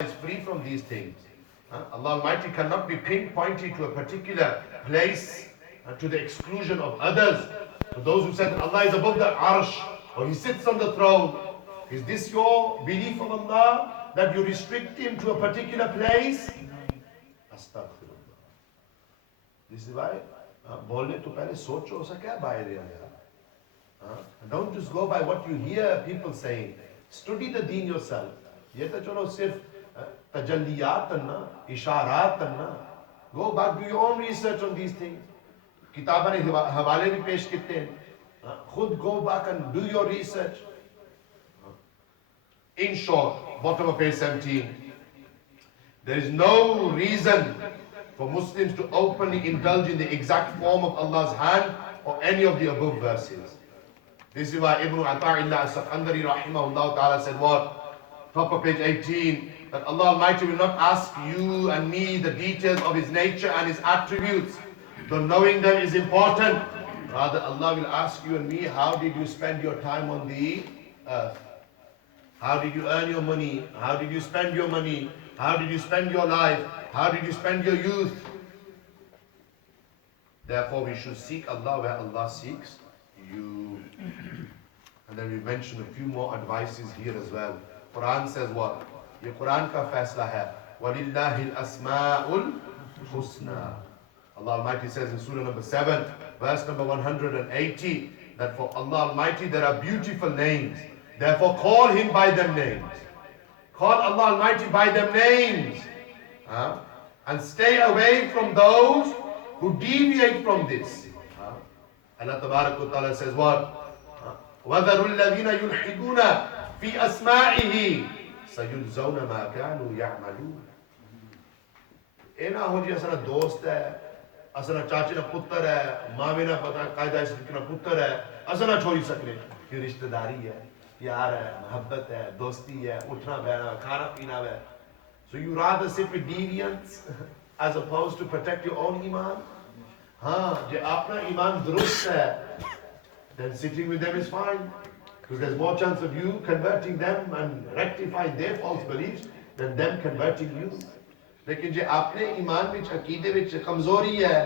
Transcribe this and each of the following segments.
is free from these things. Allah Almighty cannot be pinpointed to a particular place to the exclusion of others. For those who said Allah is above the arsh or He sits on the throne, is this your belief of Allah that you restrict Him to a particular place? Astaghfirullah. This is why बोलने तो पहले सोचो उसका क्या बाहर है. Don't just go by what you hear people saying. Study the deen yourself. ये तो चलो सिर्फ तजल्लियात ना, इशारात ना. Go back, do your own research on these things. किताबा ने हवाले भी पेश किए हैं. खुद go back and do your research. In short, bottom of page 17, there is no reason for Muslims to openly indulge in the exact form of Allah's hand or any of the above verses. This is why Ibn Ata'illah as-Sakandari rahimahullah ta'ala said what? Top of page 18, that Allah Almighty will not ask you and me the details of His nature and His attributes, though knowing them is important. Rather, Allah will ask you and me, how did you spend your time on the earth? How did you earn your money? How did you spend your money? How did you spend your life? How did you spend your youth? Therefore, we should seek Allah where Allah seeks you. And then we mention a few more advices here as well. Quran says what? Ye Quran ka faisla hai. وَلِلَّهِ الْأَسْمَاءُ الْحُسْنَى. Allah Almighty says in Surah number 7, verse number 180, that for Allah Almighty there are beautiful names. Therefore call Him by them names. Call Allah Almighty by them names. And stay away from those who deviate from this. Allah Tabarak wa Ta'ala says what? وَذَرُوا الَّذِينَ يُلْحِدُونَ فِي أَسْمَائِهِ سَيُجْزَوْنَ مَا كَانُوا يَعْمَلُونَ. Ena ho ji asana dost hai, asana chachi na puttar hai, maame na pata qaida is na puttar hai, asana chori sakne. Ye rishtedari hai, प्यार है, मोहब्बत है, दोस्ती है, उठना बैठना, खाना पीना है. So you rather sit with deviants as opposed to protect your own iman? हाँ, जो अपना ईमान दुरुस्त है, then sitting with them is fine, because there's more chance of you converting them and rectifying their false beliefs than them converting you. लेकिन जो अपने ईमान में अकीदे में कमजोरी है,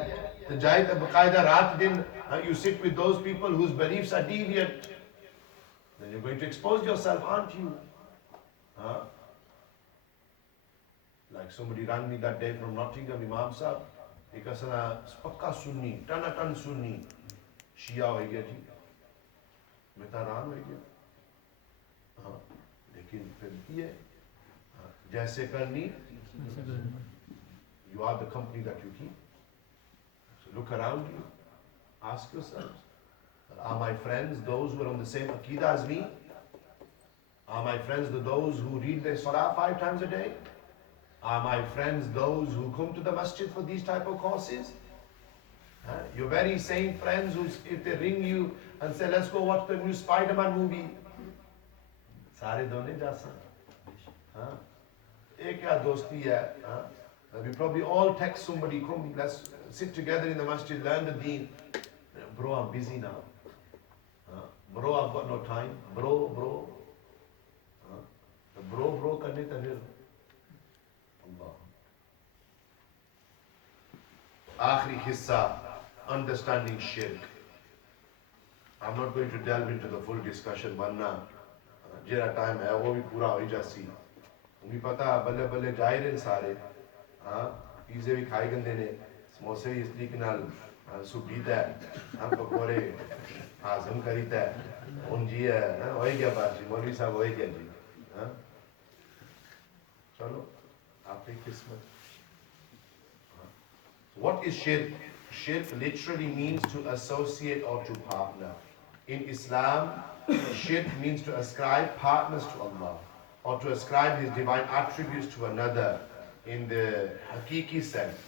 तो जाए तो बकायदा रात दिन you sit with those people whose beliefs are deviant. Then you're going to expose yourself, aren't you? Like somebody rang me that day from Nottingham, Imam Sahib. एक असना पक्का सुन्नी, टन सुन्नी, शिया हो गया जी. मैं हैरान हो गया. लेकिन फिर ये जैसे करनी, you are the company that you keep. So look around you, ask yourselves. Are my friends those who are on the same Aqidah as me? Are my friends those who read their Salah 5 times a day? Are my friends those who come to the masjid for these type of courses? Your very same friends who, if they ring you and say, let's go watch the new Spider-Man movie, सारे दोने जा सकते. एक क्या दोस्ती है? We probably all text somebody, come, let's sit together in the masjid, learn the deen. Bro, I'm busy now. Bro, I've got no time. Bro. Bro करने का फिर Allah. आखिरी हिस्सा, understanding shirk. I'm not going to delve into the full discussion, वरना जेरा time है वो भी पूरा हो जासी. उन्हें पता बल्ले बल्ले जाहिर हैं सारे. पिज़्ज़े भी खाए गंदे ने, समोसे भी इसलिए कि नाल सुबीता है, हम पकोड़े आज़म करीता है, उनजी है, वही क्या बात जी, मौलवी साहब वही क्या जी, चलो आपकी किस्मत. What is shirk? Shirk literally means to associate or to partner. In Islam, shirk means to ascribe partners to Allah or to ascribe His divine attributes to another in the hakiki sense,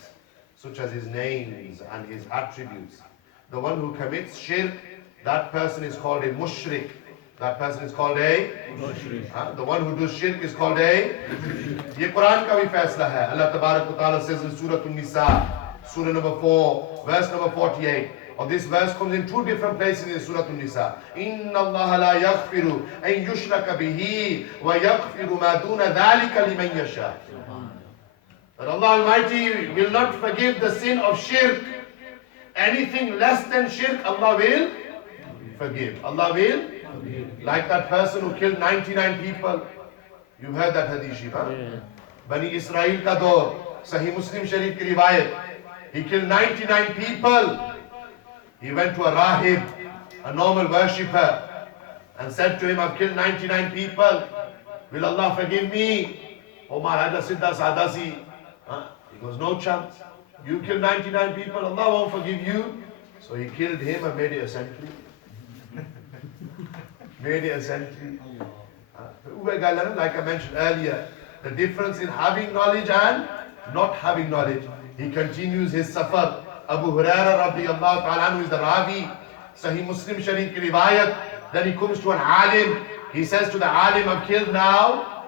such as His names and His attributes. The one who commits shirk, that person is called a mushrik. That person is called a mushrik. The one who does shirk is called a. Ye Quran ka bhi faisla hai. Allah Tabarak wa Ta'ala says in Surah An-Nisa, Surah number 4, verse number 48. or this verse comes in two different places in Surah An-Nisa. إِنَّ اللَّهَ لَا يَغْفِرُ أَن يُشْرَكَ بِهِ وَيَغْفِرُ مَا دُونَ ذَلِكَ لِمَن يَشَاءُ. But Allah Almighty will not forgive the sin of shirk. Anything less than shirk, Allah will forgive. Allah will like that person who killed 99 people. You've heard that hadith, huh? Yeah. Bani Israel ka daur, Sahih Muslim Sharif ki riwayat. He killed 99 people. He went to a rahib, a normal worshipper, and said to him, I've killed 99 people. Will Allah forgive me? Omar Hada Siddha Sadasi. He goes, no chance. You killed 99 people, Allah won't forgive you. So he killed him and made it a century. Made it a century. Like I mentioned earlier, the difference in having knowledge and not having knowledge. He continues his safar. Abu Hurairah radiyallahu ta'ala anhu is the Ravi. Sahih Muslim Sharif ki riwayat. Then he comes to an alim. He says to the alim, I've killed now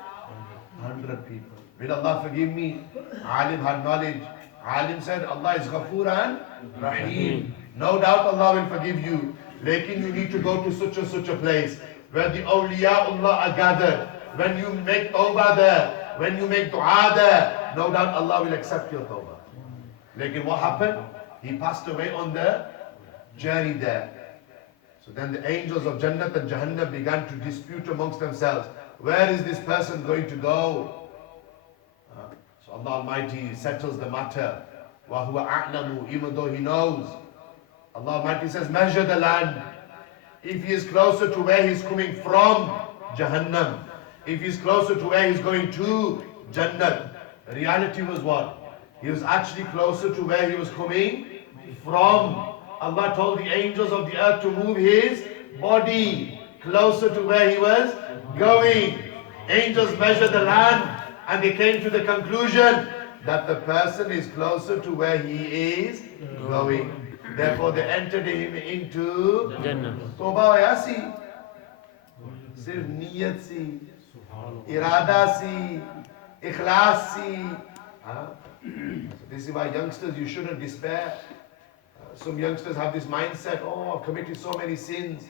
100 people. Will Allah forgive me? Alim had knowledge. Alim said, Allah is Ghafoor and Rahim. No doubt Allah will forgive you. Lekin you need to go to such and such a place where the awliyaullah are gathered. When you make tawbah there, when you make dua there, no doubt Allah will accept your tawbah. Lekin what happened? He passed away on the journey there. So then the angels of Jannat and Jahannam began to dispute amongst themselves. Where is this person going to go? So Allah Almighty settles the matter. وَهُوَ أَعْلَمُ. Even though He knows. Allah Almighty says, measure the land. If he is closer to where he's coming from, Jahannam. If he's closer to where he's going to, Jannat. The reality was what? He was actually closer to where he was coming from. Allah told the angels of the earth to move his body closer to where he was going. Angels measured the land and they came to the conclusion that the person is closer to where he is going. Therefore they entered him into Jannah. Toba yasi. Sirf niyat si, irada si, ikhlas si. This is why youngsters, you shouldn't despair. Some youngsters have this mindset, oh, I've committed so many sins.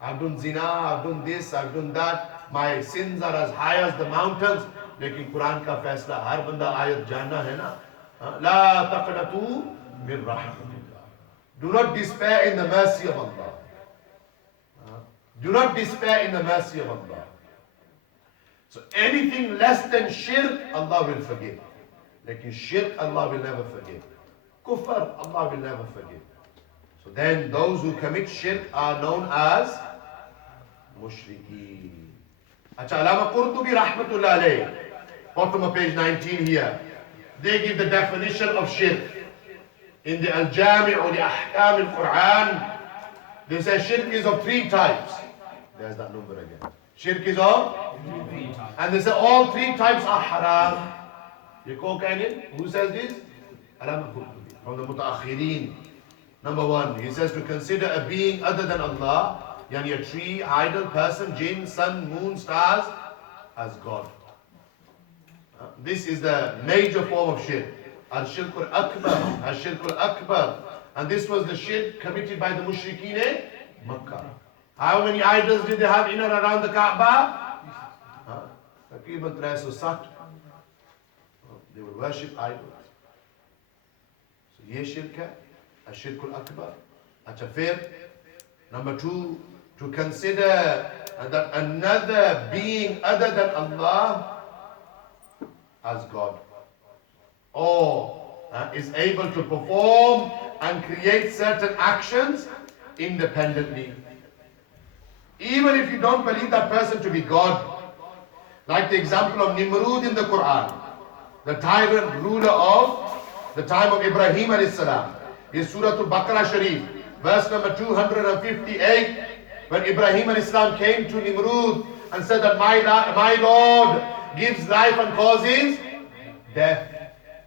I've done zina, I've done this, I've done that. My sins are as high as the mountains. Lekin Quran ka faisla, har banda ayat jana hai na. La taqnatu min rahmatillah. Do not despair in the mercy of Allah. Do not despair in the mercy of Allah. So anything less than shirk, Allah will forgive. Lekin shirk, Allah will never forgive. Kufr, Allah will never forgive. So then those who commit shirk are known as mushrikeen. Acha, Allama Qurtubi rahmatullah alayh, bottom of page 19 here, they give the definition of shirk. In the Al-Jami'u li Ahkam al-Quran, they say shirk is of three types. There's that number again. Shirk is of three types. And they say all three types are haram. Who says this? From the Mutaakhirin. Number one, he says to consider a being other than Allah, yani a tree, idol, person, jinn, sun, moon, stars, as God. This is the major form of shirk. Al-Shirkul Akbar. Al-Shirkul Akbar. And this was the shirk committed by the mushrikeen in Makkah. How many idols did they have in and around the Kaaba? Takriban 360. They would worship idols. So ye shirk hai, Al-Shirkul Akbar. Acha fir. Number two, to consider that another being other than Allah as God, or is able to perform and create certain actions independently. Even if you don't believe that person to be God, like the example of Nimrud in the Quran, the tyrant ruler of the time of Ibrahim alayhi salam, is Surah Al-Baqarah Sharif, verse number 258, when Ibrahim alayhi salam came to Nimrud and said that my Lord gives life and causes death.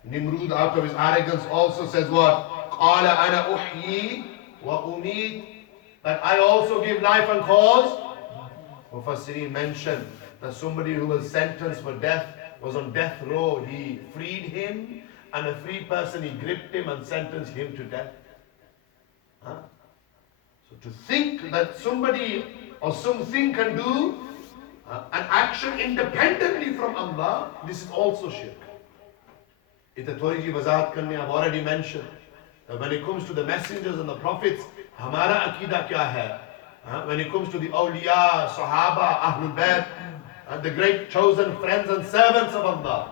Nimrud, out of his arrogance, also says what? قَالَ أَنَا أُحْيِي وَأُمِيتُ. That I also give life and cause. Mufassirin mentioned that somebody who was sentenced for death was on death row. He freed him, and a free person, he gripped him and sentenced him to death. Huh? So to think that somebody or something can do an action independently from Allah, this is also shirk. Ita thodi ji wazahat karne, I've already mentioned that when it comes to the messengers and the prophets, hamara aqidah kya hai? When it comes to the awliya, sahaba, ahlul bayt, the great chosen friends and servants of Allah,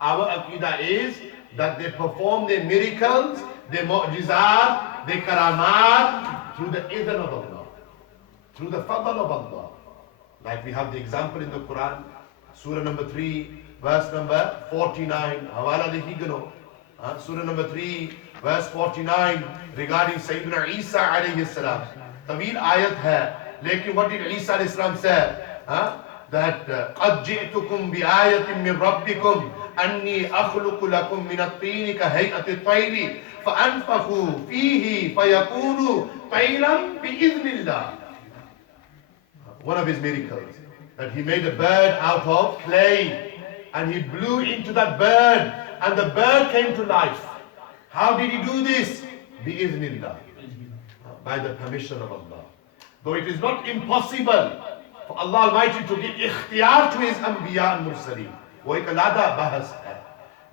our aqidah is that they perform their miracles, their mu'jizat, their karamat through the idhn of Allah, through the fadl of Allah. Like we have the example in the Quran, Surah number 3, verse number 49. Hawala dekhi gano. Surah number 3, verse 49, regarding Sayyidina Isa alayhi salam. Tawil ayat hai. Lekin what did Isa alayhi salam say? That قَدْ جِئْتُكُمْ بِآيَةٍ مِّن رَبِّكُمْ أَنِّي أَخْلُقُ لَكُم مِّنَ الطِّينِ كَهَيْئَةِ الطَّيْرِ فَأَنفَخُوا فِيهِ فَيَكُونُ طَيْرًا بِإِذْنِ اللَّهِ. One of his miracles, that he made a bird out of clay and he blew into that bird and the bird came to life. How did he do this? Bi-idhnillah, by the permission of Allah. Though it is not impossible for Allah Almighty to give ikhtiyar to his anbiya and mursaleen. वो एक अलग बहस है.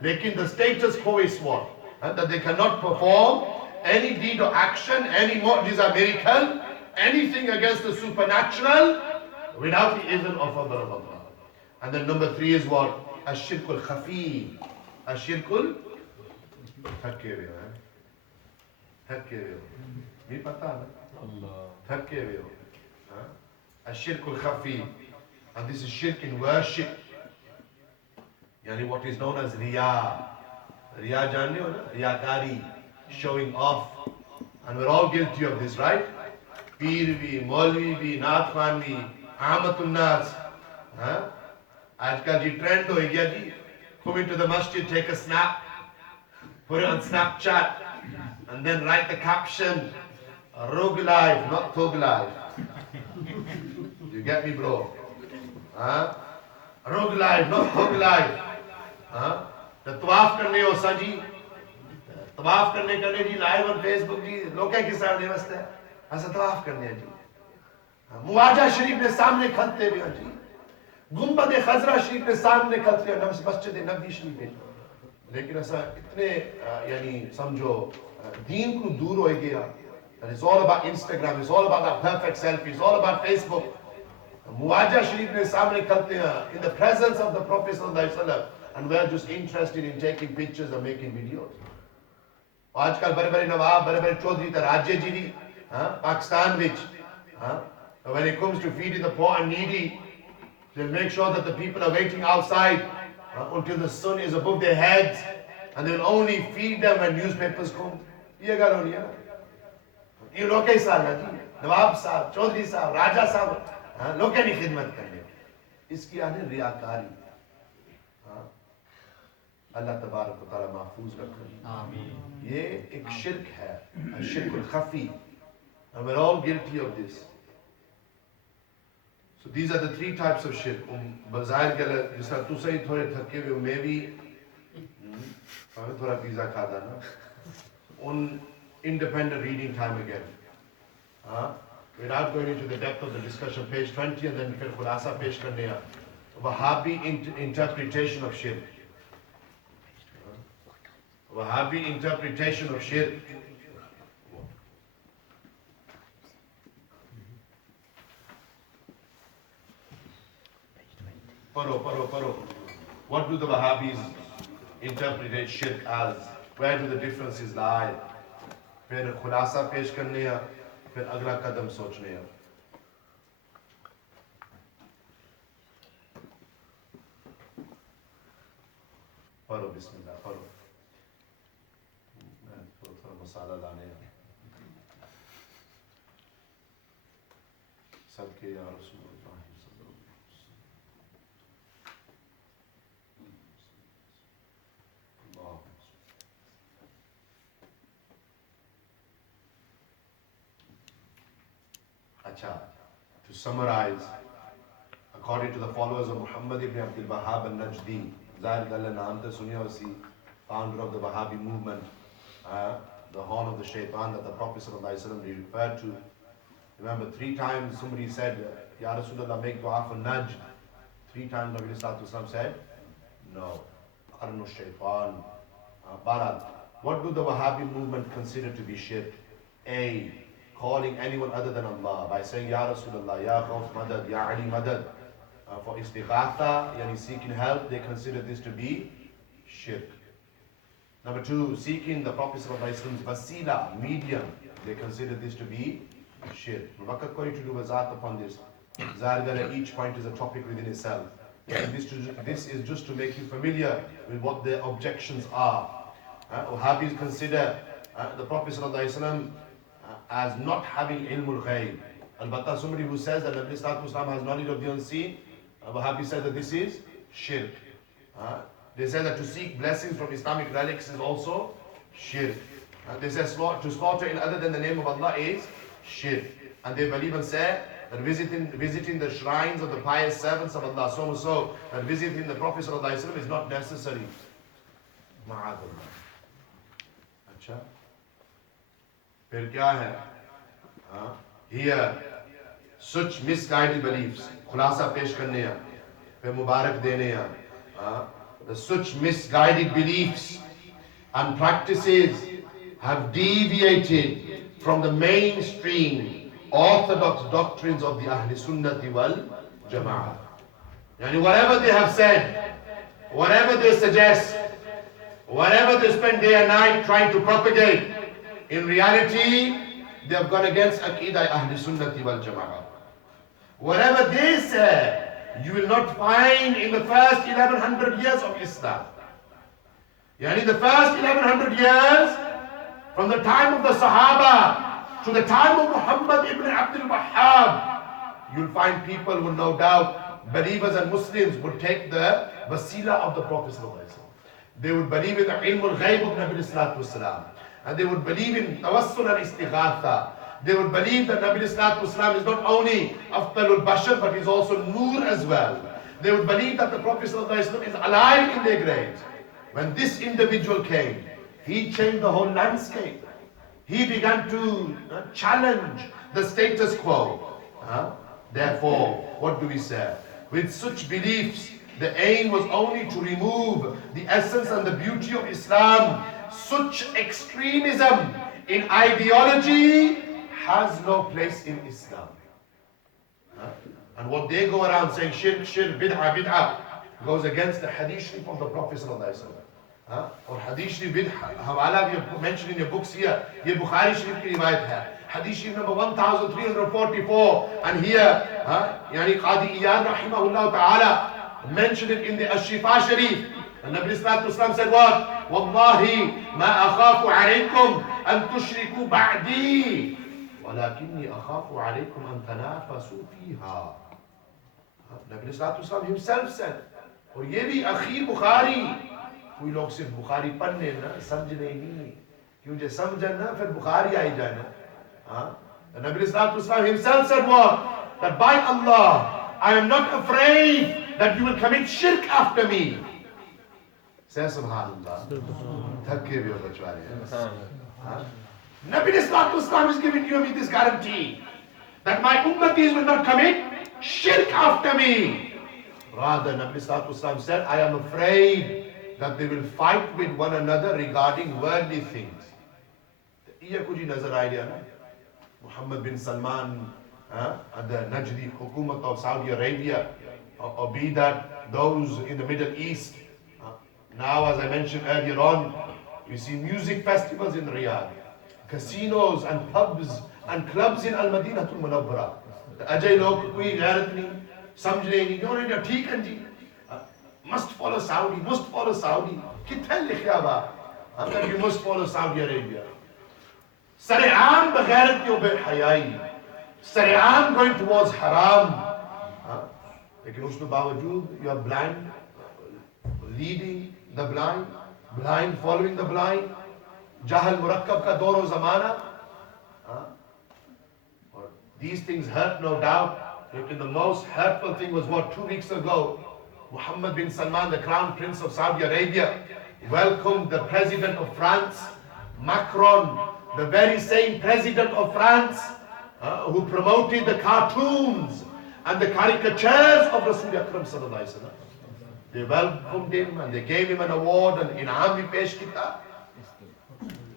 लेकिन the status quo is what? That they cannot perform any deed or action, any mu'jiza, miracle, anything against the supernatural without the izn of Allah. And then number 3 is what? Ash-shirkul khafi. Ash-shirkul thakke huए हैं. Thakke हुए हो. नहीं पता ना? Thakke हुए हो. Ash-shirkul khafi. And this is shirk in worship. Yani what is known as riya. Riya जानते हो ना? Riyakari, showing off. And we're all guilty of this, right? Peer bhi, Maulvi bhi, Naat Khan bhi, Ahmadun Nas. Aajkal ji trend ho gaya ji. Come into the masjid, take a snap, put it on Snapchat, and then write the caption, Rug life, not Thug life. You get me, bro? Rug life, not Thug life. The tawaf karne ho saji. Tawaf karne ji live on Facebook ji. Lokai ke saamne mast hai. ऐसा तवाफ करने हैं जी. मुआजा शरीफ ने सामने खलते हुए हैं जी. गुंबद खजरा शरीफ ने सामने खलते हुए मस्जिद नबी शरीफ में. लेकिन ऐसा इतने यानी समझो दीन को दूर हो गया. That is all about Instagram. It's all about that perfect selfie. It's all about Facebook. मुआजा शरीफ ने सामने खलते हैं in the presence of the Prophet sallallahu alaihi wasallam, and we are just interested in taking pictures and making videos. आजकल बड़े-बड़े नवाब, बड़े-बड़े चौधरी राज्य जी Pakistan which when it comes to feeding the poor and needy, they'll make sure that the people are waiting outside until the sun is above their heads, and they'll only feed them when newspapers come. ये गल होनी है ना. ये लोग कैसा है जी? नवाब साहब, चौधरी साहब, राजा साहब, लोग की खिदमत करने. इसकी आने रियाकारी. अल्लाह तबारक व तआला महफूज रखे. आमीन. ये एक शिर्क है, शिर्कुल खफी. And we're all guilty of this. So these are the 3 types of shirk. Bazaar ke liye jisa tu sahi thode thakke hue maybe hame thoda pizza khada na. On independent reading time again. Without going into the depth of the discussion, page 20 and then fir khulasa pesh karne hai. Wahhabi interpretation of shirk. Wahhabi interpretation of shirk. Paro. What do the Wahhabis interpret shirk as? Where do the differences lie? फिर खुलासा पेश करने या फिर अगला कदम सोचने या. पढ़ो बिस्मिल्लाह पढ़ो. मैं थोड़ा मसाला लाने या. सबके या रसूल to summarize, according to the followers of Muhammad ibn Abdul Wahhab al-Najdi, Zahir Galla naam te suniya wasi, founder of the Wahhabi movement, the horn of the shaitan that the Prophet ﷺ referred to. Remember, 3 times somebody said, Ya Rasulullah, make dua for Najd. 3 times Nabi ﷺ said, no. Qarnu shaitan. Barat. What do the Wahhabi movement consider to be shirk? A. Calling anyone other than Allah by saying, Ya Rasulullah, Ya Ghawth Madad, Ya Ali Madad. For istighatha, yani seeking help, they consider this to be shirk. Number 2, seeking the Prophet ﷺ's wasila, medium, they consider this to be shirk. Wakat kori to do wazat upon this. Zargara, each point is a topic within itself. And this is just to make you familiar with what their objections are. Wahhabis consider the Prophet ﷺ as not having ilmul ghaib. Al-Batta, somebody who says that Nabi Sallallahu Alaihi Wasallam has knowledge of the unseen, Wahhabi said that this is shirk. They say that to seek blessings from Islamic relics is also shirk. They say to slaughter in other than the name of Allah is shirk. And they believe and say that visiting the shrines of the pious servants of Allah, so and so, that visiting the Prophet ﷺ is not necessary. Ma'adallah. Acha. Phir kya hai? Here, such misguided beliefs, khulasa pesh karne hai, phir mubarak dene hai. Such misguided beliefs and practices have deviated from the mainstream orthodox doctrines of the Ahl Sunnati wal Jama'ah. Yani whatever they have said, whatever they suggest, whatever they spend day and night trying to propagate, in reality, they have gone against Aqidah Ahl Sunnati wal Jama'ah. Whatever they say, you will not find in the first 1100 years of Islam. Yani the first 1100 years, from the time of the Sahaba to the time of Muhammad ibn Abdul Wahhab, you'll find people who no doubt, believers and Muslims, would take the wasila of the Prophet ﷺ. They would believe in the ilm al-ghayb of Nabi Sallallahu Alaihi Wasallam. And they would believe in tawassul al-istighatha. They would believe that Nabi Sallallahu Alaihi Wasallam is not only Afdalul Bashar, but he's also Noor as well. They would believe that the Prophet Sallallahu Alaihi Wasallam is alive in their graves. When this individual came, he changed the whole landscape. He began to challenge the status quo. Therefore, what do we say? With such beliefs, the aim was only to remove the essence and the beauty of Islam. Such extremism in ideology has no place in Islam. And what they go around saying shirk, shirk, bid'ah, bid'ah, goes against the hadith sharif of the Prophet sallallahu alaihi wasallam. Or hadith sharif bid'ah, hawala you mentioned in your books here, ye Bukhari sharif ki riwayat hai. Hadith sharif number 1344, and here, yani Qadi Iyad rahimahullah ta'ala mentioned it in the Ash-Shifa Sharif. And Nabi Sallallahu Alaihi Wasallam said what? Wallahi ma akhafu alaykum an tushriku ba'di. وَلَكِنِّي أَخَافُ عَلَيْكُمْ أَن تَنَافَسُوا فِيهَا. Nabi Sallallahu Alaihi Wasallam himself said, और ये भी अखीर बुखारी, कोई लोग सिर्फ बुखारी पढ़ने ना समझने नहीं, क्यों जे समझन ना फिर बुखारी आई जाए ना. Nabi Sallallahu Alaihi Wasallam himself said what? That by Allah, I am not afraid that you will commit shirk after me. Say Subhanallah. Thakke bhi ho bachware. Nabi Sallallahu Alaihi Wasallam is giving you and me this guarantee that my ummatis will not commit shirk after me. Rather, Nabi Sallallahu Alaihi Wasallam said, I am afraid that they will fight with one another regarding worldly things. Iya kuch nazar idea na? Muhammad bin Salman and the Najdi Hukumat of Saudi Arabia, or be that those in the Middle East. Now, as I mentioned earlier on, you see music festivals in Riyadh, casinos and pubs and clubs in Al-Madinatul Munawwara. The Ajay log koi gairat nahi, samjh nahi, don't know, theek hai ji. Must follow Saudi, must follow Saudi. Kithe likhya hua that you must follow Saudi Arabia. Sare-aam bagairat ke be-hayai. Sare-aam going towards haram. Lekin uske bawajood, you are blind, leading the blind, blind following the blind. Jahal murakkab ka doro zamana. These things hurt, no doubt. The most hurtful thing was what, 2 weeks ago, Muhammad bin Salman, the Crown Prince of Saudi Arabia, welcomed the President of France, Macron, the very same president of France, who promoted the cartoons and the caricatures of Rasul Akram sallallahu alaihi wasallam. They welcomed him and they gave him an award and inam bhi pesh kita.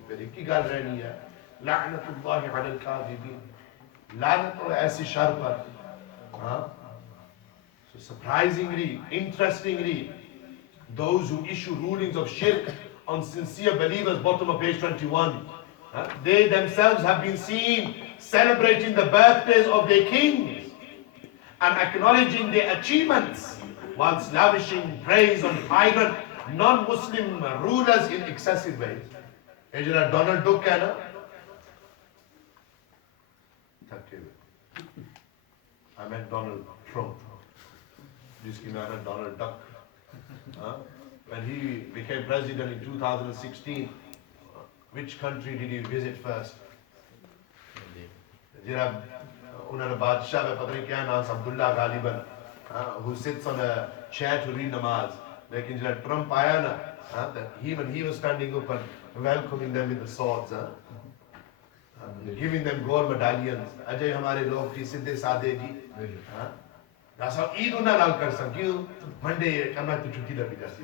Fir ek hi gal rehni hai, la'natullahi 'ala al-kadhibin. La'nat aur aisi shar par. So surprisingly, interestingly, those who issue rulings of shirk on sincere believers, bottom of page 21, they themselves have been seen celebrating the birthdays of their kings and acknowledging their achievements whilst lavishing praise on tyrant non-Muslim rulers in excessive ways. Hey, Donald Duck hai na? I meant Donald Trump. Jiski main hai Donald Duck. When he became president in 2016, which country did he visit first? Unhone Badshah mein pata nahi kya naam, Abdullah Ghaliban, who sits on a chair to read namaz. Lekin jab Trump aaya na, when he was standing up and welcoming them with the swords, giving them gold medallions. Ajay hamare log thi siddhe saade ji. Rasa Eid unna nal kar sakyo, Monday karna to chutti lagi jati.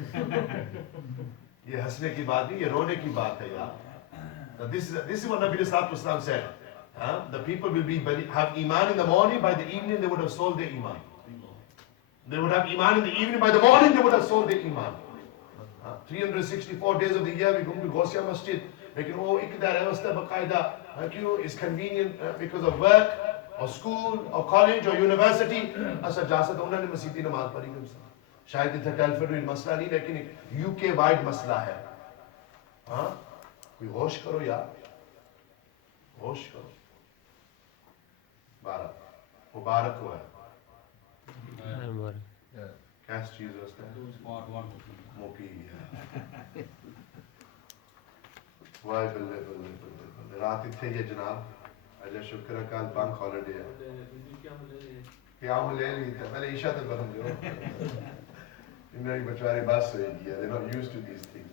Ye hasne ki baat nahi, ye rone ki baat hai yaar. This is what Nabi Sallallahu Alaihi Wasallam said. The people will have iman in the morning, by the evening they would have sold their iman. They would have iman in the evening, by the morning they would have sold their iman. 364 days of the year we go to Gausiya Masjid. Lekin wo ikdar avastha baqaida, kyun is convenient because of work or school or college or university. Asa jasat unhone masjid namaz padhi kam sa. Shayad itha Telford mein masla nahi, lekin ek UK wide masla hai. कोई होश करो यार, होश करो. Bharat, मुबारक हुआ है. Caste cheese was there. Moki. वाह बल्ले बल्ले बल्ले. रात इतने ये जनाब, आज शुक्र है कल bank holiday है. क्या हम ले ली थी? पहले ईशा तक बंद करो. इन्हें बचवारे बात सही है. They're not used to these things.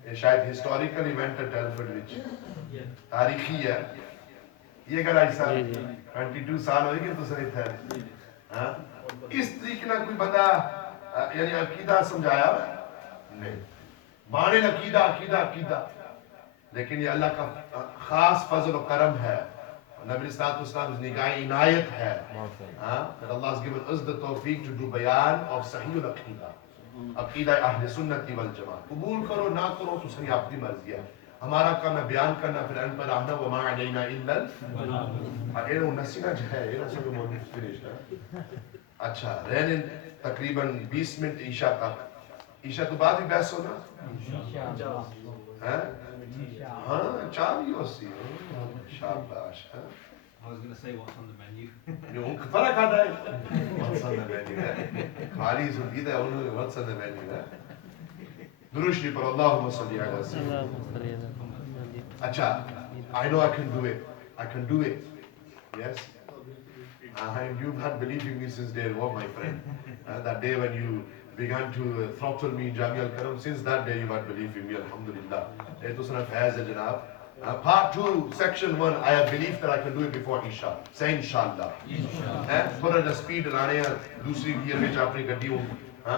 ये शायद हिस्टोरिकल इवेंट है टेलफोर्ड विच तारीखी है. ये अगर ऐसा 22 साल हो गए तो सही था. इस तरीके ना कोई बंदा यानी अकीदा समझाया नहीं. माने अकीदा अकीदा अकीदा, लेकिन ये अल्लाह का खास फजल और करम है. नबी सल्लल्लाहु अलैहि वसल्लम निगाह इनायत है. That Allah has given us the tawfiq to do bayan of sahih al-aqida. अकीदा अहले सुन्नती वल जमात. कबूल करो ना करो तो सही आपकी मर्जी है. हमारा काम है बयान करना, फिर अन पर आना व मा अलैना इल्ला अल एरो नसीना है. ये सब मौजूद फिनिश है. अच्छा रहने तकरीबन 20 मिनट ईशा तक. ईशा तो बाद ही बहस होना हैं. हाँ चार ही होती है. शाबाश. I was going to say what's on the menu. फर्क आता है. What's on the menu? खाली सुनती है उन्होंने what's on the menu है. दुरुशी पर अल्लाहुम्मा सल्ली अला सय्यिदिना. अच्छा, I know I can do it. I can do it. Yes. You've had believing me since day one, my friend. That day when you began to throttle me in Jami al-Karam, since that day you had believing me, alhamdulillah. It was not faiz hai janab. Part 2, section 1, I have belief that I can do it before Isha. Say inshallah. Thora the speed laane hai, dusri gear mein apni gaddi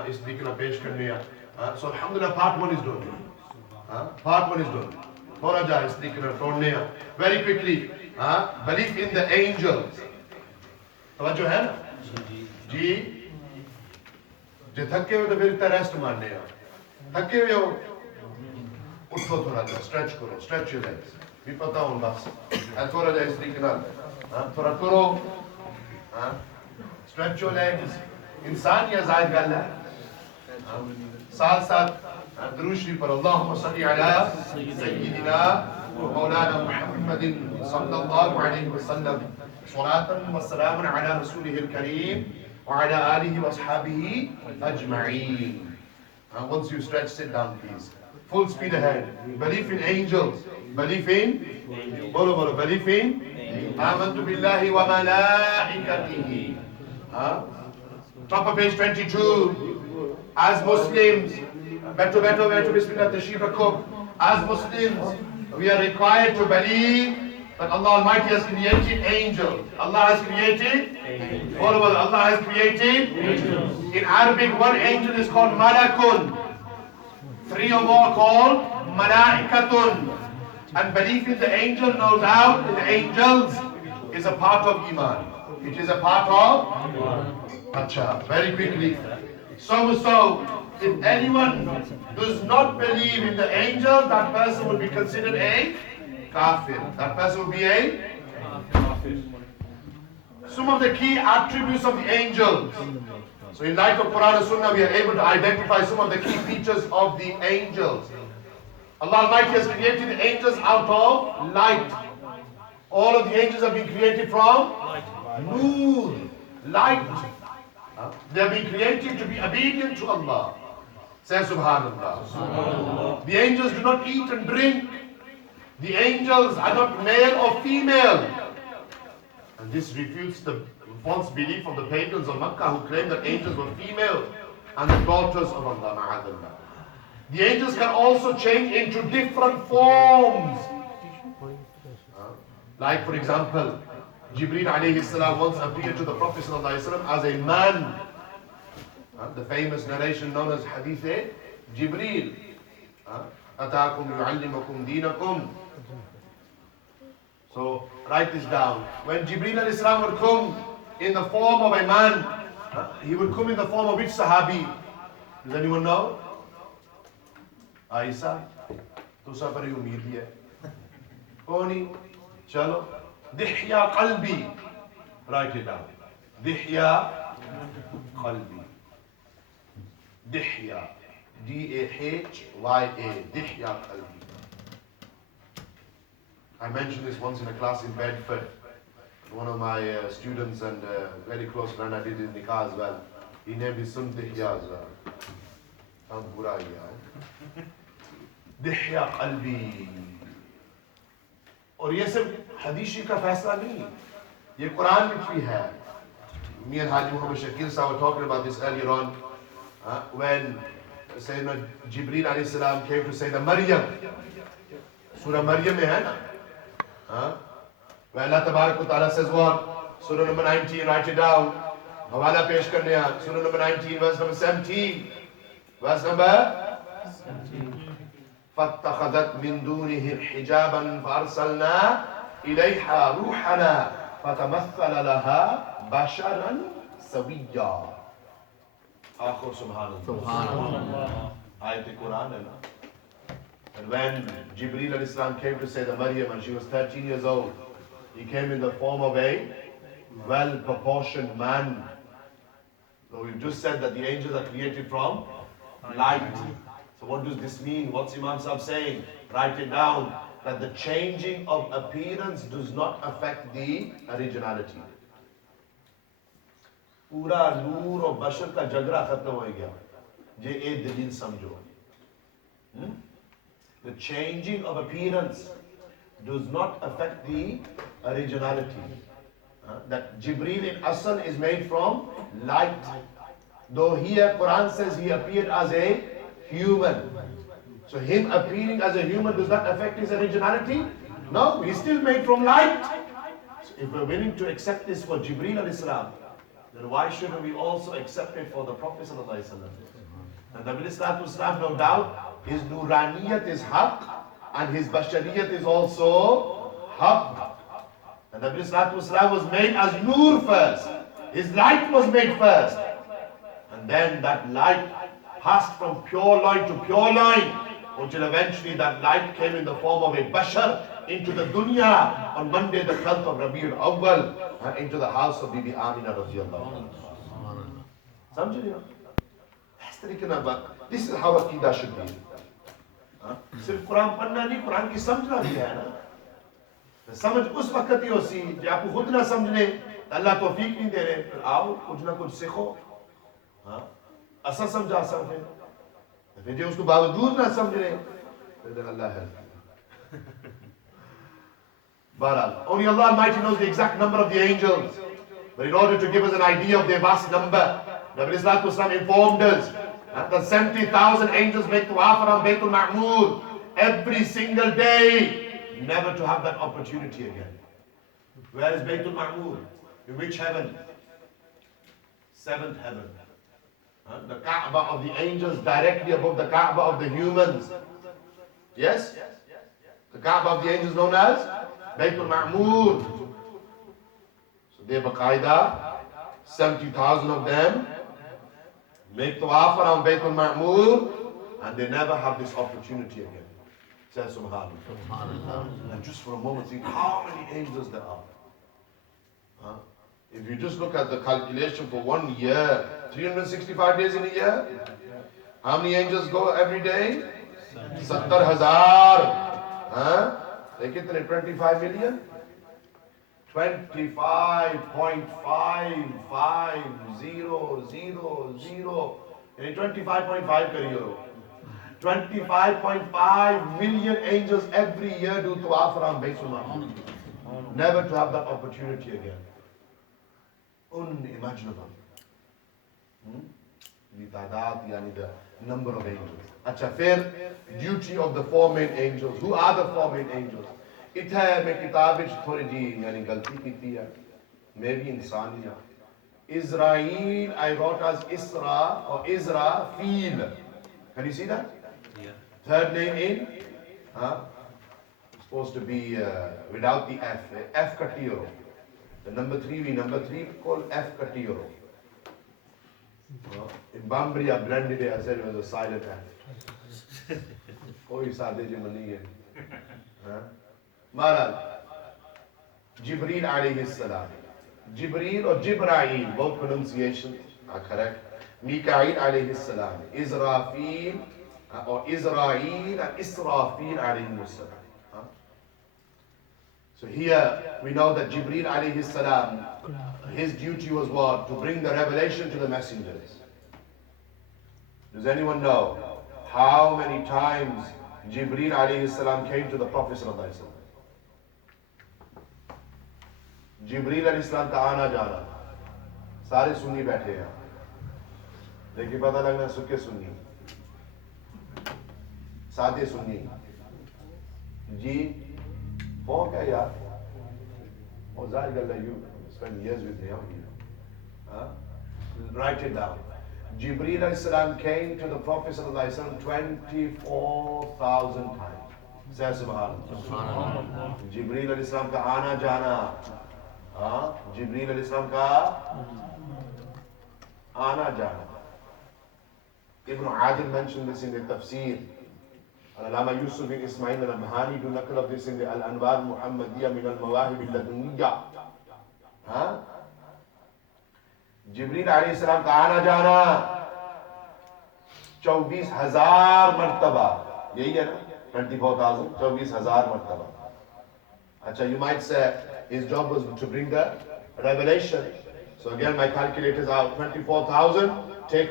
is tariqe na pesh karne hai. So alhamdulillah, part 1 is done. Part 1 is done. Thora ja is tariqe na todne hai. Very quickly, belief in the angels. तवज्जो है ना जी. जो थके हुए तो फिर इतना rest मारने हैं. थके हुए हो उठो, थोड़ा सा स्ट्रेच करो. Stretch your legs. भी पता हूँ बस थोड़ा जा इस तरीके ना थोड़ा करो. Stretch your legs. इंसान या जायद गल है. साथ साथ दुरूद शरीफ पर अल्लाहुम्मा सल्ली अला सय्यिदिना व मौलाना मुहम्मदिन सल्लल्लाहु अलैहि वसल्लम صلاة والسلام على رسوله الكريم وعلى آله وأصحابه أجمعين. Once you stretch, sit down please. Full speed ahead. Belief in angels. Belief in bolo bolo. Belief in آمنت بالله وملائكته. Top of page 22. As Muslims, beto bismillah tashreef rakho. As Muslims, We are required to believe that Allah Almighty has created angels. Allah has created angels. Allah has created angels. In Arabic, one angel is called malakun. 3 or more called malaikatun. And belief in the angel, no doubt, in the angels is a part of Iman. It is a part of Acha. Very quickly. So, if anyone does not believe in the angel, that person will be considered a kafir. That person will be a kafir. Some of the key attributes of the angels. So in light of Quran and Sunnah, we are able to identify some of the key features of the angels. Allah Almighty has created the angels out of light. All of the angels have been created from Noor, light. They have been created to be obedient to Allah. Say Subhanallah. The angels do not eat and drink. The angels are not male or female. And this refutes the false belief of the pagans of Makkah who claim that angels were female and the daughters of Allah. Ma'adallah. The angels can also change into different forms. Like for example, Jibreel alayhi salam once appeared to the Prophet sallallahu alayhi wasallam as a man. The famous narration known as Hadith Jibreel. Ataakum yu'allimakum deenakum. So write this down. When Jibreel alayhi salam would come in the form of a man, he would come in the form of which Sahabi? Does anyone know? Aisha. To sa par umeed hi hai. Koni? Chalo. Dihya qalbi. Write it down. Dihya qalbi. Dihya. D-A-H-Y-A. Dihya qalbi. I mentioned this once in a class in Bedford. One of my students and very close friend, I did his nikah as well. He named his son Dihya as well. Sounds bura hai. Dihya qalbi. और ये सिर्फ हदीशी का फैसला नहीं, ये कुरान में भी है. Me and Haji Muhammad Shakir Sahib were talking about this earlier on when Sayyidina Jibreel alayhi salam came to Sayyidina Maryam. Surah Maryam में है ना? Where Allah Tabarak wa Ta'ala says what? Surah number 19, write it down. Hawala pesh karne hai. Surah number 19, verse number 17. Verse number 17. فاتخذت من دونه حجابا فأرسلنا إليها روحنا فتمثل لها بشرا سويا. آخر سبحان الله. Ayat al-Quran. And when Jibreel alayhi salam came to say the Maryam and she was 13 years old, he came in the form of a well-proportioned man. So we've just said that the angels are created from light. So what does this mean? What's Imam Sahib saying? Write it down. That the changing of appearance does not affect the originality. Pura noor और बशर का झगड़ा खत्म हो गया. ये एक दलील समझो. The changing of appearance does not affect the originality. That Jibreel in Asal is made from light. Though here Quran says he appeared as a human. So him appearing as a human does not affect his originality? No, he's still made from light. So if we're willing to accept this for Jibreel alayhi salam, then why shouldn't we also accept it for the Prophet sallallahu alaihi wasallam? And Nabi sallallahu alaihi wasallam, no doubt, his nuraniyat is haqq and his bashariyat is also haqq. And Nabi sallallahu alaihi wasallam was made as nur first. His light was made first. And then that light passed from pure light to pure light until eventually that light came in the form of a bashar into the dunya on Monday the 12th of Rabiul Awwal into the house of Bibi Amina radhiyallahu anha. Samjhe? This is how Aqidah should be. सिर्फ कुरान पढ़ना नहीं, कुरान की समझना भी है ना. समझ उस वक्त ही होती जब आपको खुद ना समझने अल्लाह तौफीक नहीं दे रहे, फिर आओ कुछ ना कुछ सीखो. असा समझा सकते हैं, फिर जो उसको बावजूद ना समझ रहे, फिर अल्लाह है. But only Allah Almighty knows the exact number of the angels. But in order to give us an idea of their vast number, Nabi Sallallahu Alaihi Wasallam informed us that 70,000 angels make tawaf around Baytul Ma'mur every single day. never to have that opportunity again. Where is Baytul Ma'mur? In which heaven? Seventh heaven. The Kaaba of the angels directly above the Kaaba of the humans. Yes? The Kaaba of the angels known as Baytul Ma'mur. So they baqaida, 70,000 of them make tawaf around Baytul Ma'mur and they never have this opportunity again. Say Subhanallah. And just for a moment think how many angels there are. If you just look at the calculation for 1 year, 365 days in a year, how many angels go every day? 70,000. They get 25 million? 25.5500. And 25.5 kariyo. 25.5 million angels every year do tawaf around Baytul Ma'mur. Never to have that opportunity again. Unimaginable. The number of angels. Acha, fair duty of the four main angels. Who are the four main angels? Itha mein kitab vich thodi ji yani galti kiti hai. Maybe insani hai. Israel I wrote as Isra or Israfil. Can you see that? Yeah. Third name in? Supposed to be without the F. F katiro. The number three called F katiro. In Bambri I blended it, I said it was a silent F. Koi saade je mani hai. Maharaj, Jibreel alayhi salam. Jibreel or Jibrail, both pronunciations are correct. Mikail alayhi salam. Israfil or Israel and Israfil alayhi salam. So here we know that Jibreel alayhi salam, his duty was what? To bring the revelation to the messengers. Does anyone know how many times Jibreel alayhi salam came to the Prophet sallallahu alaihi wasallam? Jibreel alayhi salam ka aana jana. Sare sunni baithe hain. Dekhi pata lagna sukke sunni. Saade sunni. Ji, for kya yaar? Oh, Zahir Galla, you spend years with me, huh? Write it down. Jibreel alayhi salam came to the Prophet sallallahu alaihi wasallam 24,000 times. Say Subhanallah. Jibreel alayhi salam ka aana jana. Jibreel alayhi salam ka aana jana. Ibn Adil mentioned this in the tafsir. Al-Alama Yusuf bin Ismail al-Nabhani do nakal of this in the Al-Anwar Muhammadiyya min al-Mawahib al-Laduniyya. Jibreel alayhi salam ka aana jana 24,000 martaba. Yahi hai na? 24,000, 24,000 martaba. Acha, you might say his job was to bring the revelation. So again, my calculators are 24,000. Take